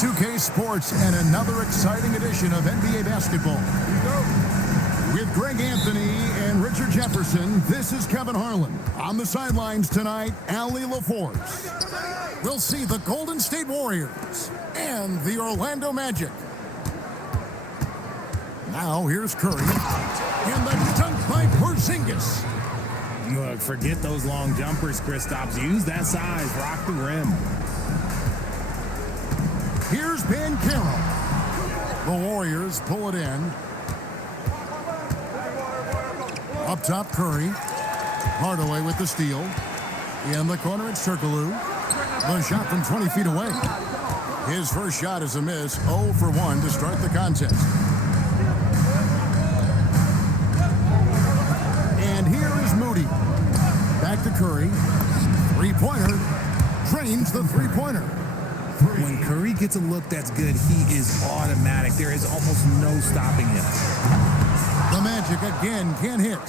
2K Sports and another exciting edition of NBA basketball. With Greg Anthony and Richard Jefferson, this is Kevin Harlan. On the sidelines tonight, Allie LaForce. We'll see the Golden State Warriors and the Orlando Magic. Now here's Curry. And the dunk by Porzingis. Look, forget those long jumpers, Kristaps. Use that size. Rock the rim. Here's Banchero. The Warriors pull it in. Up top, Curry. Hardaway with the steal. In the corner, it's Turkoglu. The shot from 20 feet away. His first shot is a miss. 0 for 1 to start the contest. And here is Moody. Back to Curry. Three-pointer. Drains the three-pointer. When Curry gets a look that's good, he is automatic. There is almost no stopping him. The Magic again can't hit.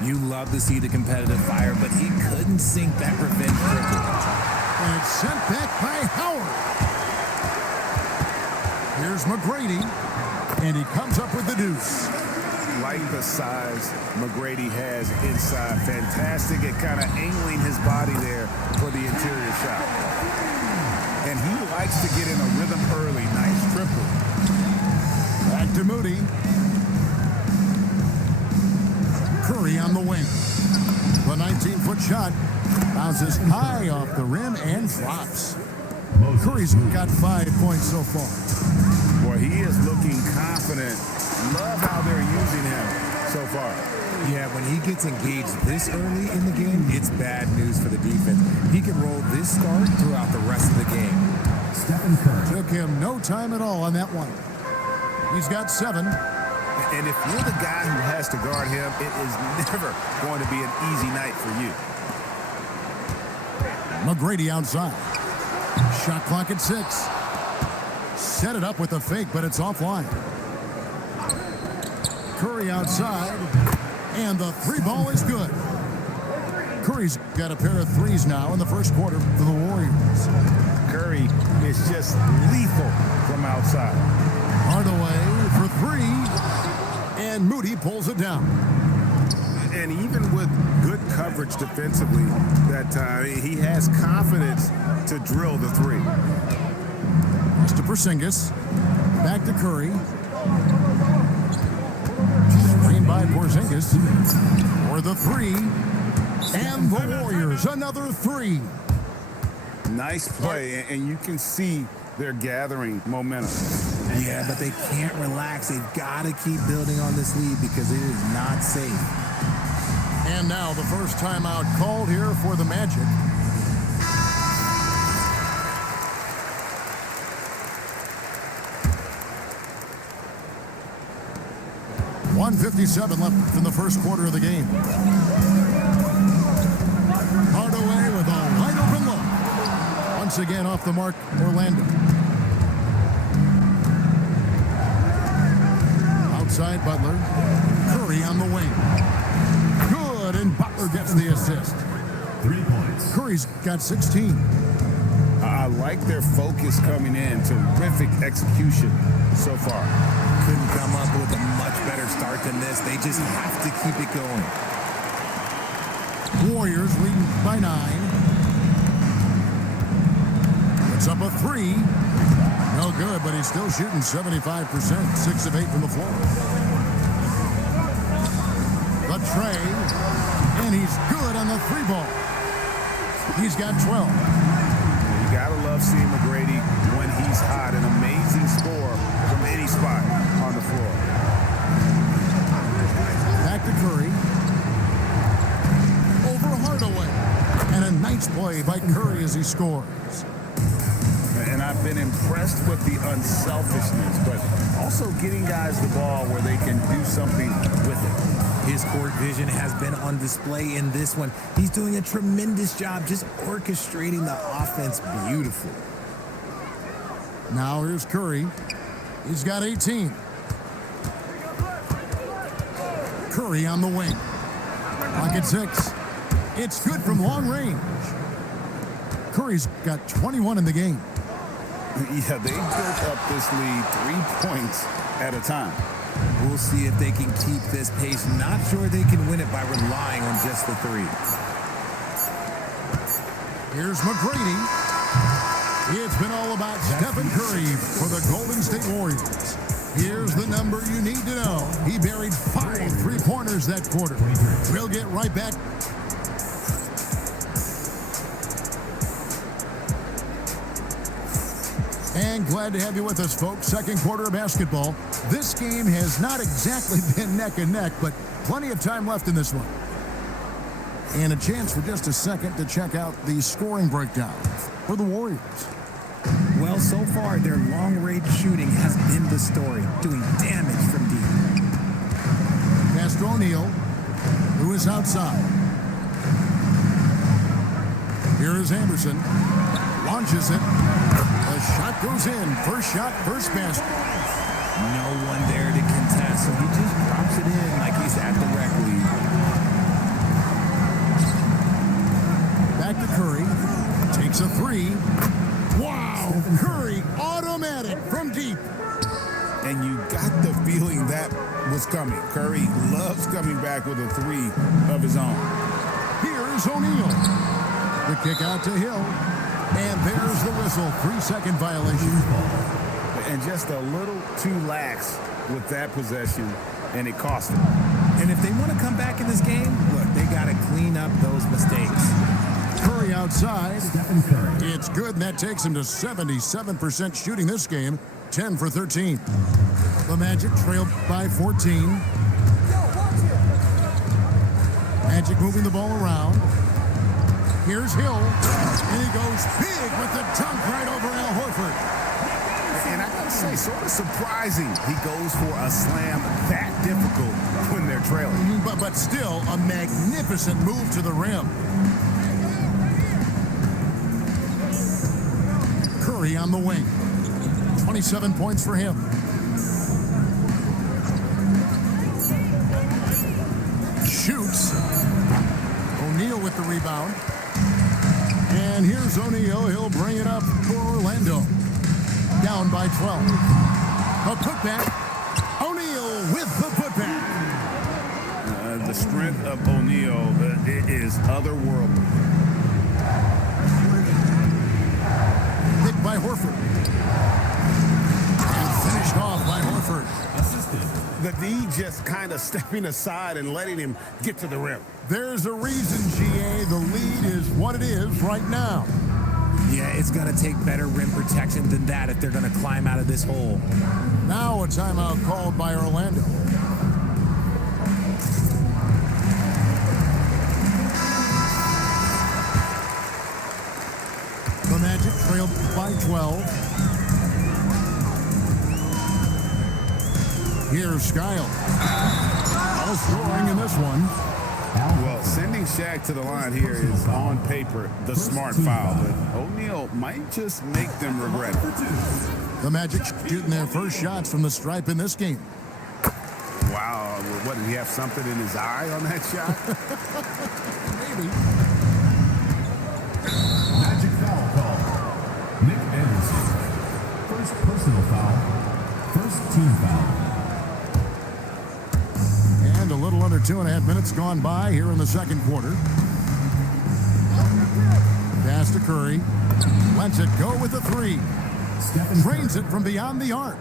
You love to see the competitive fire, but he couldn't sink that revenge triple. And it's sent back by Howard. Here's McGrady, and he comes up with the deuce. Like the size McGrady has inside. Fantastic at kind of angling his body there for the interior shot. And he likes to get in a rhythm early. Nice triple. Back to Moody. Curry on the wing. The 19-foot shot bounces high off the rim and flops. Curry's got 5 points so far. Boy, he is looking confident. Love how they're using him so far. Yeah, when he gets engaged this early in the game, it's bad news for the defense. He can roll this start throughout the rest of the game. Stephen Curry. Took him no time at all on that one. He's got 7. And if you're the guy who has to guard him, it is never going to be an easy night for you. McGrady outside. Shot clock at 6. Set it up with a fake, but it's offline. Curry outside, and the three ball is good. Curry's got a pair of threes now in the first quarter for the Warriors. Curry is just lethal from outside. Hardaway for 3, and Moody pulls it down. And even with good coverage defensively that time, he has confidence to drill the 3. To Porzingis. Back to Curry. Screen by Porzingis for the 3. And the Warriors, another 3. Nice play, and you can see they're gathering momentum. Yeah, but they can't relax. They've got to keep building on this lead because it is not safe. And now the first timeout called here for the Magic. .157 left in the first quarter of the game. Hardaway with a wide open look. Once again off the mark, Orlando. Outside Butler. Curry on the wing. Good, and Butler gets the assist. 3 points. Curry's got 16. I like their focus coming in. Terrific execution so far. Couldn't come up with a much better start than this. They just have to keep it going. Warriors leading by 9. It's up a 3. No good, but he's still shooting 75%. 6 of 8 from the floor. The tray, and he's good on the 3 ball. He's got 12. You gotta love seeing McGrady when he's hot. An amazing score from any spot on the floor. Back to Curry. Over Hardaway. And a nice play by Curry as he scores. And I've been impressed with the unselfishness, but also getting guys the ball where they can do something with it. His court vision has been on display in this one. He's doing a tremendous job just orchestrating the offense beautifully. Now here's Curry. He's got 18. Curry on the wing. Clock at 6. It's good from long range. Curry's got 21 in the game. Yeah, they built up this lead 3 points at a time. We'll see if they can keep this pace. Not sure they can win it by relying on just the three. Here's McGrady. It's been all about Stephen Curry for the Golden State Warriors. Here's the number you need to know. He buried 5 three-pointers that quarter. We'll get right back. And glad to have you with us, folks. Second quarter of basketball. This game has not exactly been neck and neck, but plenty of time left in this one. And a chance for just a second to check out the scoring breakdown for the Warriors. Well, so far, their long-range shooting has been the story, doing damage from deep. Pass to O'Neal, who is outside. Here is Anderson. Launches it. The shot goes in. First shot, first basket. No one there to contest, so he just drops it in like he's at the rec league. Back to Curry. Takes a three. Wow! Curry, automatic from deep. And you got the feeling that was coming. Curry loves coming back with a three of his own. Here's O'Neal. The kick out to Hill. And there's the whistle. 3-second violation. And just a little too lax with that possession, and it cost him. And if they want to come back in this game, look, they got to clean up those mistakes. Curry outside. It's good, and that takes him to 77% shooting this game. 10 for 13. The Magic trailed by 14. Magic moving the ball around. Here's Hill, and he goes big with the dunk right over Al Horford. And I gotta say, sort of surprising he goes for a slam that difficult when they're trailing. But still, a magnificent move to the rim. Curry on the wing. 27 points for him. Shoots. O'Neal with the rebound. And here's O'Neal. He'll bring it up for Orlando. Down by 12. A putback. O'Neal with the putback. The strength of O'Neal is otherworldly. Picked by Horford. And finished off by Horford. The D just kind of stepping aside and letting him get to the rim. There's a reason, GA. The lead is what it is right now. Yeah, it's going to take better rim protection than that if they're going to climb out of this hole. Now a timeout called by Orlando. The Magic trailed by 12. Here's Skyle. All scoring in this one. Well, sending Shaq to the line here is on paper the smart foul, but O'Neal might just make them regret it. The Magic shooting their first shots from the stripe in this game. Wow, what, did he have something in his eye on that shot? Maybe. Magic foul call. Nick Anderson. First personal foul. First team foul. And a little under 2.5 minutes gone by here in the second quarter. Pass to Curry. Lets it go with a three. Drains it from beyond the arc.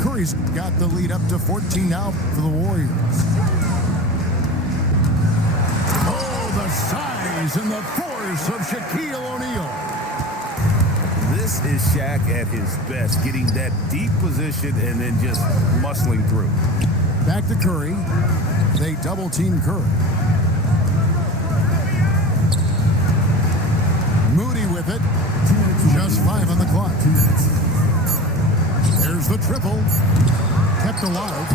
Curry's got the lead up to 14 now for the Warriors. Oh, the size and the force of Shaquille O'Neal. This is Shaq at his best, getting that deep position and then just muscling through. Back to Curry. They double-team Curry. Moody with it. Just 5 on the clock. There's the triple. Kept alive.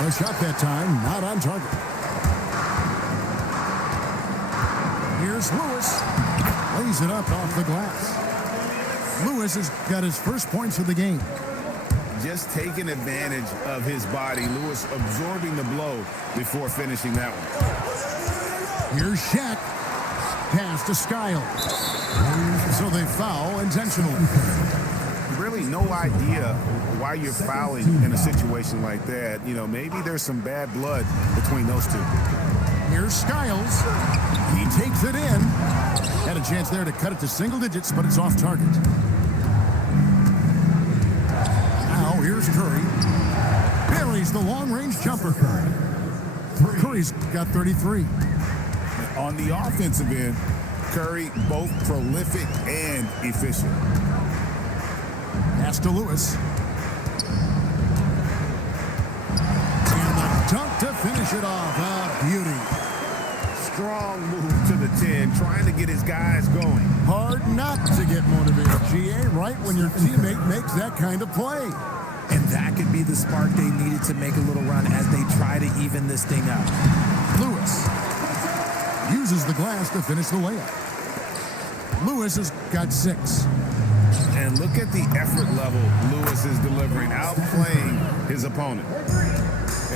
The shot that time, not on target. Here's Lewis. Lays it up off the glass. Lewis has got his first points of the game. Just taking advantage of his body. Lewis absorbing the blow before finishing that one. Here's Shaq. Pass to Skiles. So they foul intentionally. Really no idea why you're fouling in a situation like that. You know, maybe there's some bad blood between those two. Here's Skiles. He takes it in. Had a chance there to cut it to single digits, but it's off target. Now here's Curry. Buries the long-range jumper. Curry's got 33. On the offensive end, Curry both prolific and efficient. Pass to Lewis. And the dunk to finish it off. A beauty. Strong move to the 10, trying to get his guys going. Hard not to get motivated, GA, right when your teammate makes that kind of play. And that could be the spark they needed to make a little run as they try to even this thing up. Lewis uses the glass to finish the layup. Lewis has got 6. And look at the effort level Lewis is delivering, outplaying his opponent.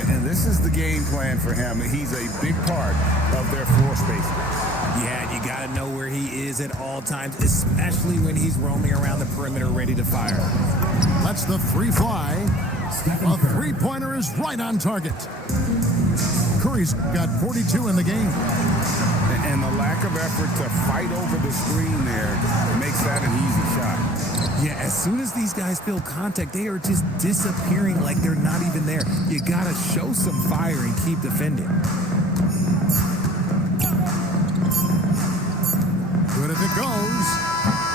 And this is the game plan for him. He's a big part of their floor spacing. Yeah, you got to know where he is at all times, especially when he's roaming around the perimeter ready to fire. Lets the three fly. A three-pointer is right on target. Curry's got 42 in the game. And the lack of effort to fight over the screen there makes that an easy shot. Yeah, as soon as these guys feel contact, they are just disappearing like they're not even there. You got to show some fire and keep defending. Good if it goes.